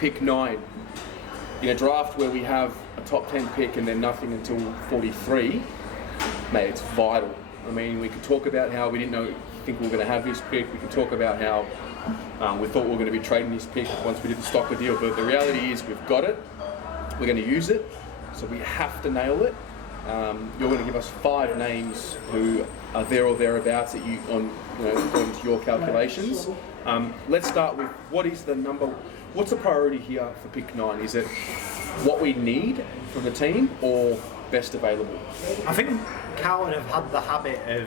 pick 9. In a draft where we have a top 10 pick and then nothing until 43, mate, it's vital. I mean, we could talk about how we didn't think we were going to have this pick. We could talk about how we thought we were going to be trading this pick once we did the Stocker deal. But the reality is we've got it. We're going to use it. So we have to nail it. You're going to give us 5 names who are there or thereabouts that according to your calculations. Let's start with what's the priority here for pick 9? Is it what we need from the team or best available? I think Carlton have had the habit of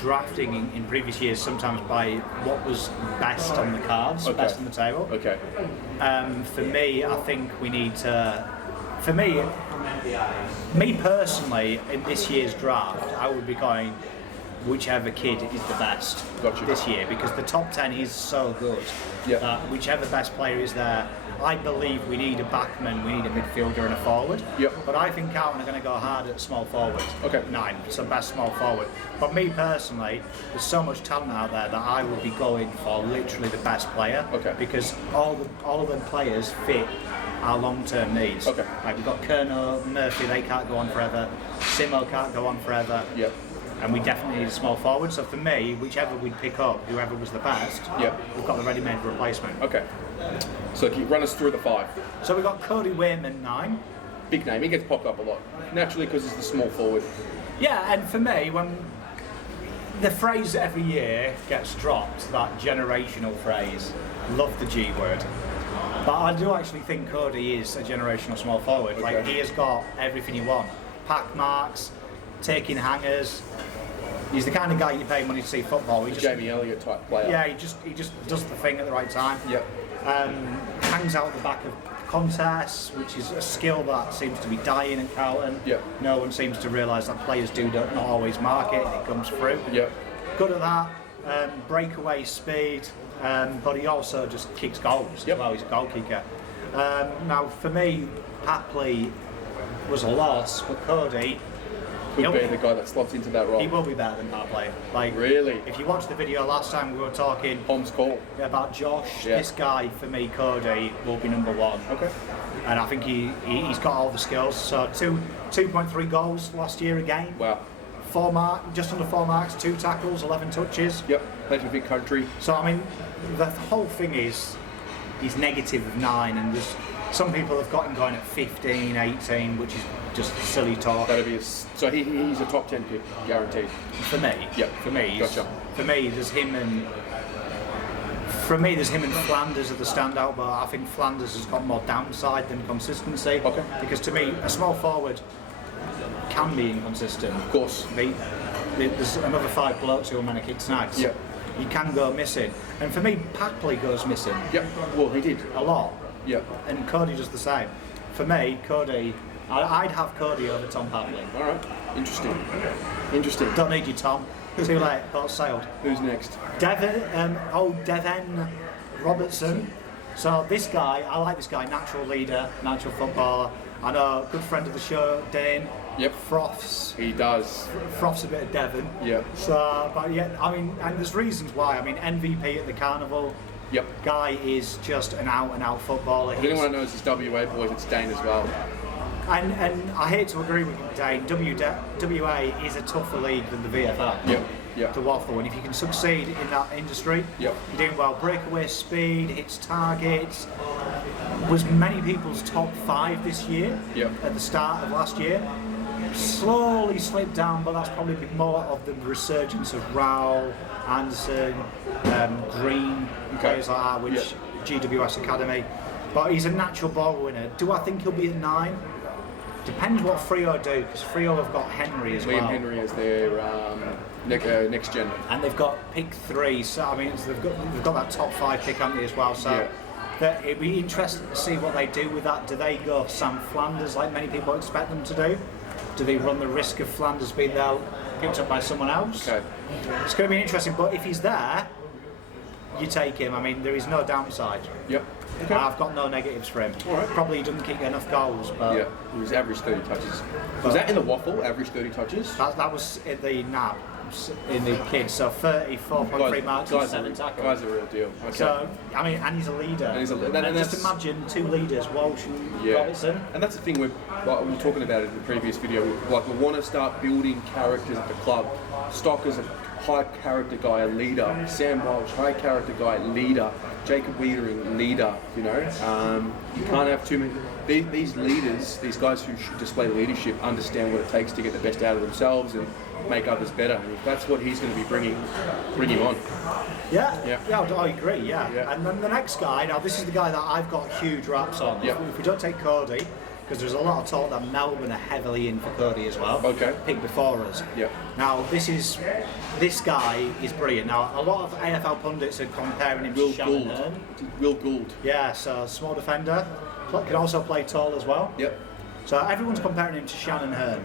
drafting in previous years sometimes by what was best on the cards, best on the table. Okay. For me, I think we need to. For me personally, in this year's draft, I would be going whichever kid is the best this year, because the top 10 is so good. Yep. Whichever best player is there, I believe we need a backman, we need a midfielder and a forward. Yep. But I think Carlton are going to go hard at small forward. Okay. 9, so best small forward. But me personally, there's so much talent out there that I will be going for literally the best player. Okay. Because all of them players fit our long-term needs. Okay. Like we've got Kerno, Murphy, they can't go on forever. Simo can't go on forever. Yep. And we definitely need a small forward. So for me, whichever we'd pick up, whoever was the best, we've got the ready-made replacement. Okay. So can you run us through the 5? So we've got Cody Weightmann, 9. Big name. He gets popped up a lot. Naturally, because he's the small forward. Yeah, and for me, when the phrase every year gets dropped, that generational phrase, love the G word. But I do actually think Cody is a generational small forward. Okay. Like, he has got everything you want. Pack marks, taking hangers. He's the kind of guy you pay money to see football. He just, Jamie Elliott type player. Yeah, he just does the thing at the right time. Yep. Hangs out the back of contests, which is a skill that seems to be dying at Carlton. Yep. No one seems to realise that players not always mark it, and it comes through. Yep. Good at that. Breakaway speed, but he also just kicks goals as well. He's a goal kicker. Now, for me, Papley was a loss, but Cody Could be the guy that slots into that role. He will be better than Papley. Like, really? If you watched the video last time, we were talking Holmes call about Josh. This guy, for me, Cody, will be number 1. Okay. And I think he's got all the skills. So 2.3 goals last year a game. Wow. Just under 4 marks, 2 tackles, 11 touches. Yep. Played for big country. So I mean, the whole thing is he's negative of 9, and there's some people have got him going at 15, 18, which is just silly talk. That'd be so he's a top 10 pick, guaranteed. For me. Yep. For me. Gotcha. For me, there's him and Flanders are the standout, but I think Flanders has got more downside than consistency. Okay. Because to me, a small forward can be inconsistent. Of course. There's another 5 blokes who are meant to kick snags. Yep. You can go missing. And for me, Papley goes missing. Yep. Well, he did. A lot. Yep. And Cody does the same. For me, Cody, I'd have Cody over Tom Papley. All right. Interesting. Don't need you, Tom. Too late. Boat sailed. Who's next? Deven Robertson. So this guy, I like this guy. Natural leader, natural footballer. I know, good friend of the show, Dane. Yep. Froths. He does. Froths a bit of Devon. Yep. So, but yeah, I mean, and there's reasons why. I mean, MVP at the Carnival. Yep. Guy is just an out-and-out footballer. If anyone knows his WA boys, it's Dane as well. And I hate to agree with you, Dane. WA is a tougher league than the VFL. Yep. To waffle, and if you can succeed in that industry, Yep. you're doing well. Breakaway speed, hits targets. Was many people's top 5 this year. Yep. At the start of last year. Slowly slipped down, but that's probably more of the resurgence of Rowell, Anderson, Green, players like that, which GWS Academy. But he's a natural ball winner. Do I think he'll be at 9? Depends what Freo do, because Freo have got Henry as well. Liam Henry is their next gen. And they've got pick 3, so I mean they've got that top 5 pick, haven't they, as well? So it'd be interesting to see what they do with that. Do they go Sam Flanders like many people expect them to do? Do they run the risk of Flanders being there picked up by someone else? Okay. It's going to be interesting, but if he's there, you take him. I mean, there is no downside. Yep. Okay. I've got no negatives for him. All right. Probably he doesn't kick enough goals, but he was average 30 touches. Was that in the waffle, average 30 touches? that was in the NAB. caps in the kids, so 34.3 marks and 7 tackles. Guy's a real deal. Okay. So, I mean, and he's a leader. And just imagine 2 leaders, Walsh and Robertson. And that's the thing we were talking about in the previous video. Like, we want to start building characters at the club. Stock is a high character guy, a leader. Sam Walsh, high character guy, leader. Jacob Wiedering, leader. You know, you can't have too many. These leaders, these guys who should display leadership, understand what it takes to get the best out of themselves and make others better. And if that's what he's going to be bringing on. Yeah, I agree. Yeah. And then the next guy. Now, this is the guy that I've got huge raps on. Yeah. If we don't take Cody, because there's a lot of talk that Melbourne are heavily in for Cody as well. Okay. Pick before us. Yeah. Now, this guy is brilliant. Now, a lot of AFL pundits are comparing him to Shannon Hearn. Will Gould. Yeah, so small defender. Can also play tall as well. Yep. So everyone's comparing him to Shannon Hearn.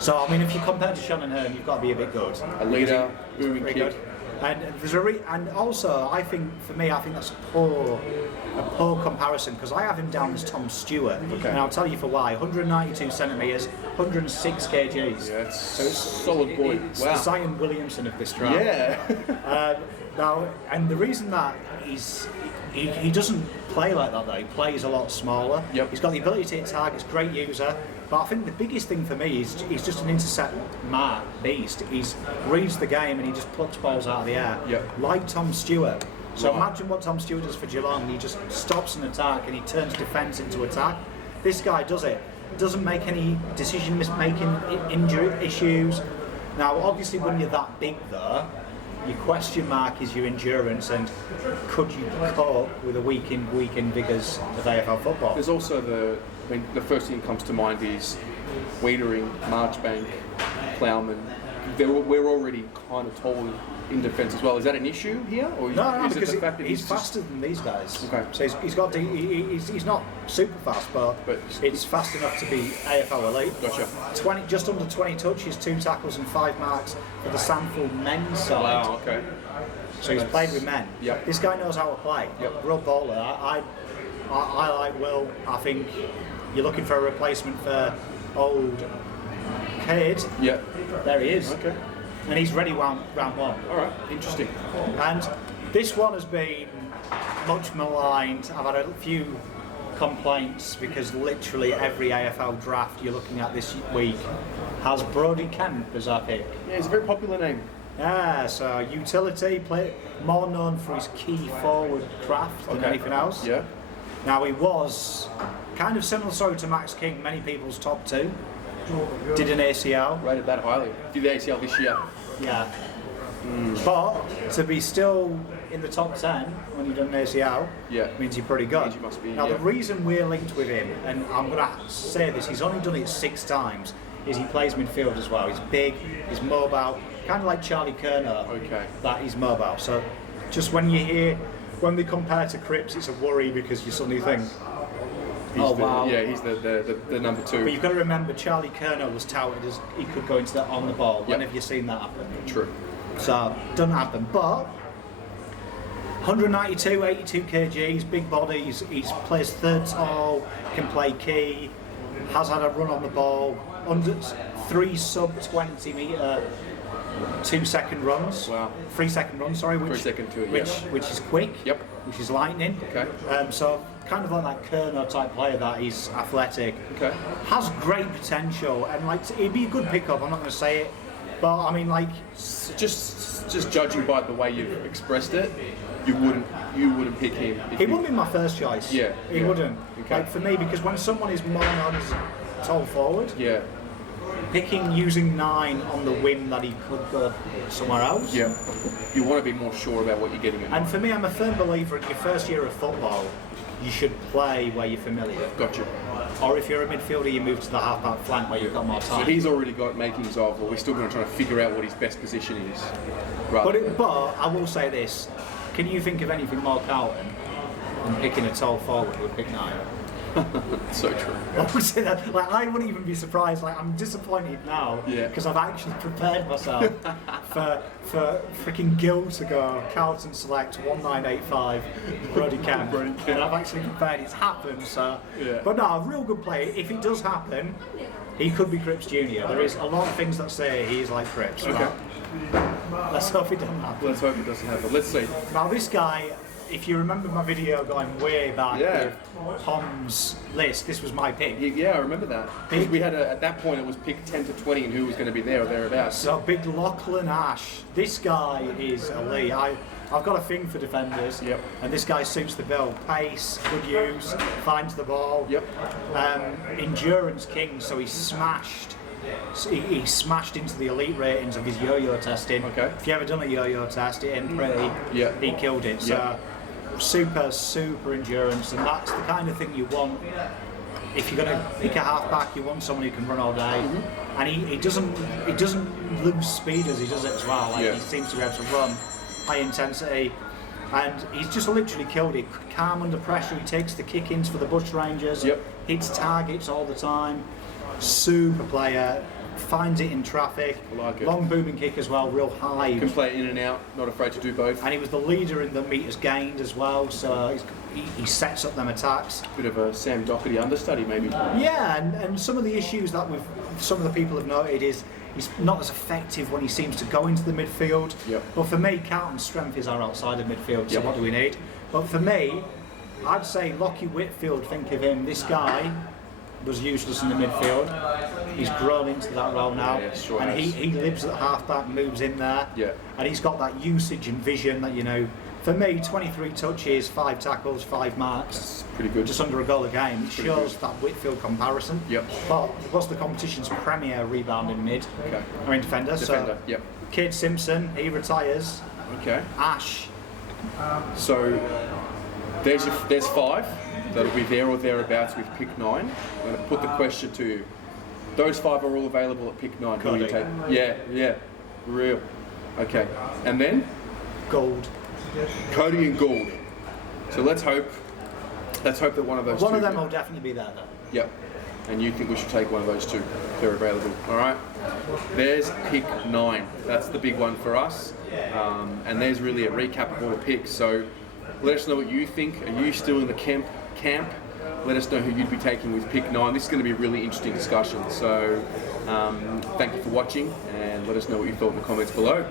So, I mean, if you compare to Shannon Hearn, you've got to be a bit good. A leader, booming kick. Good. And there's and also, I think that's a poor comparison, because I have him down as Tom Stewart. Okay. And I'll tell you for why. 192 centimetres, 106 kgs. Yeah, it's solid boy. It's the Zion Williamson of this draft. Yeah. Now, and the reason that he doesn't play like that though. He plays a lot smaller. Yep. He's got the ability to hit targets, great user. But I think the biggest thing for me is he's just an intercept mark beast. He reads the game and he just plucks balls out of the air. Yep. Like Tom Stewart. So imagine what Tom Stewart does for Geelong. He just stops an attack and he turns defence into attack. This guy does it. Doesn't make any decision-making injury issues. Now, obviously, when you're that big though, your question mark is your endurance and could you cope with the week in vigours of AFL football? There's also the first thing that comes to mind is Wiedering, Marchbank, Plowman. We're already kind of tall in defence as well. Is that an issue here, or no, is because it the fact that he's faster than these guys? Okay. So he's not super fast, but it's fast enough to be AFL elite. Gotcha. Just under 20 touches, 2 tackles and 5 marks for the Sandfield men's side. Wow. Okay. So he's played with men. Yep. This guy knows how to play. Yep. Real bowler. I like Will. I think you're looking for a replacement for old Cade. Yeah. There he is. Okay. And he's ready round 1. All right. Interesting. And this one has been much maligned. I've had a few complaints because literally every AFL draft you're looking at this week has Brodie Kemp as our pick. Yeah, it's a very popular name. Yeah, so utility, more known for his key forward craft than anything else. Yeah. Now, he was kind of similar story to Max King, many people's top 2. Did an ACL. Rated that highly. Did the ACL this year. Yeah. But to be still in the top 10 when you've done an ACL means you're pretty good. Means you must be, now, the reason we're linked with him, and I'm going to say this, he's only done it 6 times, is he plays midfield as well. He's big, he's mobile, kind of like Charlie Kerner. Okay. That he's mobile. So just when they compare to Cripps, it's a worry because you suddenly think, wow. Yeah, he's the number 2. But you've got to remember, Charlie Kerner was touted as he could go into that on the ball. When have you seen that happen? True. So, doesn't happen. But 192, 82 kgs, big body. He plays third tall, can play key, has had a run on the ball, under 3 sub 20 metre 2-second runs. Wow. 3-second runs, sorry. 3 second to it, which is quick. Yep. Which is lightning. Okay. So kind of like that Kerner type player that he's athletic. Okay. Has great potential and he'd be a good pickup. I'm not going to say it, but I mean just judging by the way you've expressed it, you wouldn't pick him. He wouldn't be my first choice. Yeah. He wouldn't. Okay. Like for me, because when someone is more known as tall forward. Yeah. Using 9 on the whim that he could go somewhere else. Yeah. You want to be more sure about what you're getting at. And for me, I'm a firm believer in your first year of football, you should play where you're familiar. Gotcha. Or if you're a midfielder, you move to the half-back flank where you've got more time. So he's already got makings of, or we're still going to try to figure out what his best position is. But I will say this, can you think of anything more Carlton than picking a tall forward with pick 9? So true. I would say that. Like, I wouldn't even be surprised. Like, I'm disappointed now because I've actually prepared myself for freaking Gil to go Carlton select 1985 Brody Kemp. And I've actually prepared. It's happened. So, but no, a real good play. If it does happen, he could be Cripps Junior. There is a lot of things that say he's like Cripps. Okay. Let's hope it doesn't happen. Let's hope it doesn't happen. Let's see. Now this guy, if you remember my video going way back with Tom's list, this was my pick. Yeah, I remember that. We had at that point it was pick 10 to 20 and who was going to be there or thereabouts. So big Lachlan Ash. This guy is elite. I've got a thing for defenders, and this guy suits the bill. Pace, good use, finds the ball. Endurance king, so he smashed. He smashed into the elite ratings of his yo-yo testing. Okay. If you ever done a yo-yo test, it ain't pretty. He killed it. So super endurance, and that's the kind of thing you want. If you're going to pick a halfback, you want someone who can run all day, and he doesn't lose speed as he does it as well. Like he seems to be able to run high intensity, and he's just literally killed it. Calm under pressure. He takes the kick-ins for the Bush Rangers. Hits targets all the time. Super player. Finds it in traffic. I like it. Long booming kick as well, real high. Can play in and out, not afraid to do both. And he was the leader in the metres gained as well, so he sets up them attacks. Bit of a Sam Doherty understudy maybe. Yeah, and some of the issues that some of the people have noted is he's not as effective when he seems to go into the midfield. But for me, Carlton's strength is our outside of midfield, so what do we need? But for me, I'd say Lockie Whitfield, think of him, this guy was useless in the midfield. He's grown into that role now, and he lives at halfback, moves in there, and he's got that usage and vision that, for me, 23 touches, 5 tackles, 5 marks. That's pretty good. Just under a goal a game. It shows that Whitfield comparison. But was the competition's premier rebounding mid. Defender. So, Kid Simpson, he retires. Ash. So there's 5. That'll be there or thereabouts with pick 9. I'm going to put the question to you. Those 5 are all available at pick 9. Who do you take? Yeah. Real. Okay. And then? Gould. Cody and Gould. So let's hope that one of those One of them will definitely be there though. Yep. And you think we should take one of those 2 if they're available. Alright. There's pick 9. That's the big one for us. And there's really a recap of all the picks. So let us know what you think. Are you still in the camp? Let us know who you'd be taking with pick 9. This is going to be a really interesting discussion. So thank you for watching, and let us know what you thought in the comments below.